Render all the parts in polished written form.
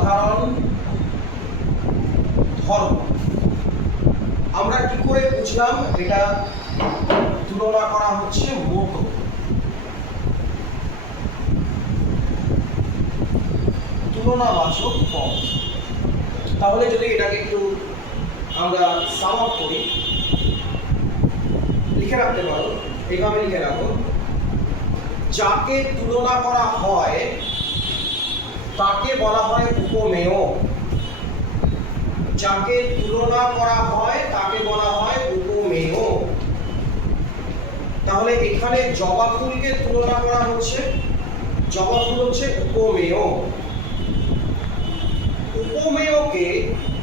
সাধারণ ধর্ম। আমরা কি করে বুঝলাম এটা তুলনা করা হচ্ছে মূর্খ? তুলনাবাচক পদ। তাহলে যদি এটাকে একটু আমরা সাম আপ করি, লিখে রাখতে পারো, এইভাবে লিখে রাখো, যাকে তুলনা করা হয় তাকে বলা হয় উপমেয়। যাকে তুলনা করা হয় তাকে বলা হয় উপমেয়। তাহলে এখানে জবা ফুলকে তুলনা করা হচ্ছে, জবা ফুল হচ্ছে উপমেয়। উপমেয়কে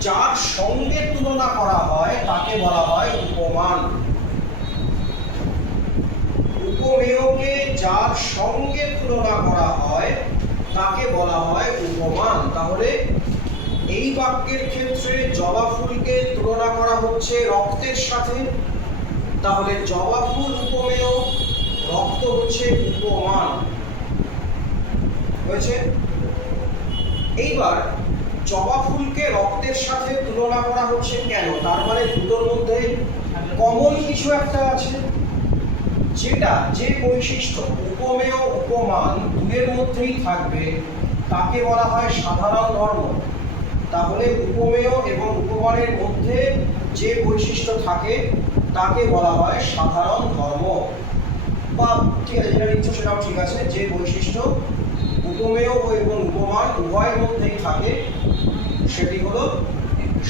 যার সঙ্গে তুলনা করা হয় তাকে বলা হয় উপমান। উপমেয়কে যার সঙ্গে তুলনা করা হয় তাকে বলা হয় উপমান। তাহলে এই বাক্যের ক্ষেত্রে জবা ফুলকে তুলনা করা হচ্ছে রক্তের সাথে, তাহলে জবা ফুল উপমেয়, রক্ত হচ্ছে উপমান। হয়েছে? এইবার জবা ফুলকে রক্তের সাথে তুলনা করা হচ্ছে কেন? তার মানে দুটোর মধ্যে কমন কিছু একটা আছে, যেটা যে বৈশিষ্ট্য উপমেয় উপমান দুয়ের মধ্যেই থাকবে তাকে বলা হয় সাধারণ ধর্ম। তাহলে উপমেয় এবং উপমানের মধ্যে যে বৈশিষ্ট্য থাকে তাকে বলা হয় সাধারণ ধর্ম। বা ঠিক আছে, যেটা নিচ্ছ সেটাও ঠিক আছে, যে বৈশিষ্ট্য উপমেয় এবং উপমান উভয়ের মধ্যেই থাকে সেটি হলো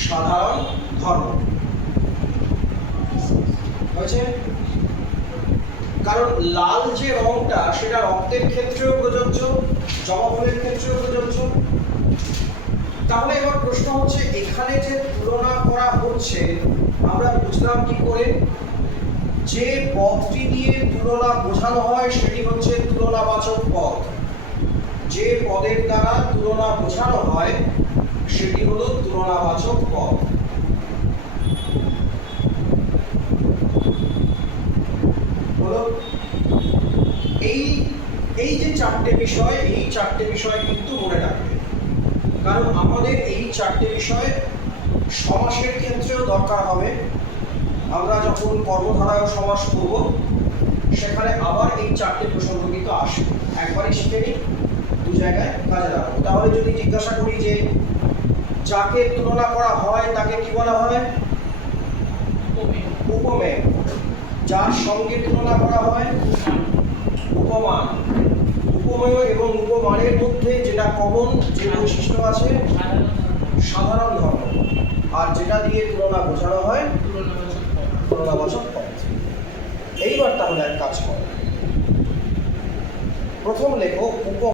সাধারণ ধর্ম। হয়েছে? কারণ লাল যে রংটা সেটা রক্তের ক্ষেত্রেও প্রযোজ্য, জবা ফুলের ক্ষেত্রেও প্রযোজ্য। তাহলে এবার প্রশ্ন হচ্ছে, এখানে যে তুলনা করা হচ্ছে আমরা বুঝলাম কি করে? যে পদটি দিয়ে তুলনা বোঝানো হয় সেটি হচ্ছে তুলনাবাচক পদ। যে পদের দ্বারা তুলনা বোঝানো হয় সেটি হলো তুলনাবাচক পদ। হলো? এই যে চারটে বিষয়, এই চারটে বিষয় কিন্তু মনে রাখবে, কারণ আমাদের এই চারটে বিষয় সমাসের ক্ষেত্রেও দরকার হবে। আমরা যখন কর্মধারয় সমাস করব সেখানে আবার এই চারটে প্রসঙ্গ কিন্তু আসবে। একবারই শিখে নিই, দু জায়গায় কাজে লাগাবো। তাহলে যদি জিজ্ঞাসা করি যে যাকে তুলনা করা হয় তাকে কি বলা হয়? উপমেয়। যার সঙ্গে তুলনা করা হয় উপমান। উপমেয় এবং উপমানের মধ্যে যেটা কমন, যে বৈশিষ্ট্য আছে সাধারণ ধর্ম, আর যেটা দিয়ে তুলনা বোঝানো হয় তুলনাবাচক পদ। এইবার তাহলে এক কাজ করো, প্রথম লেখো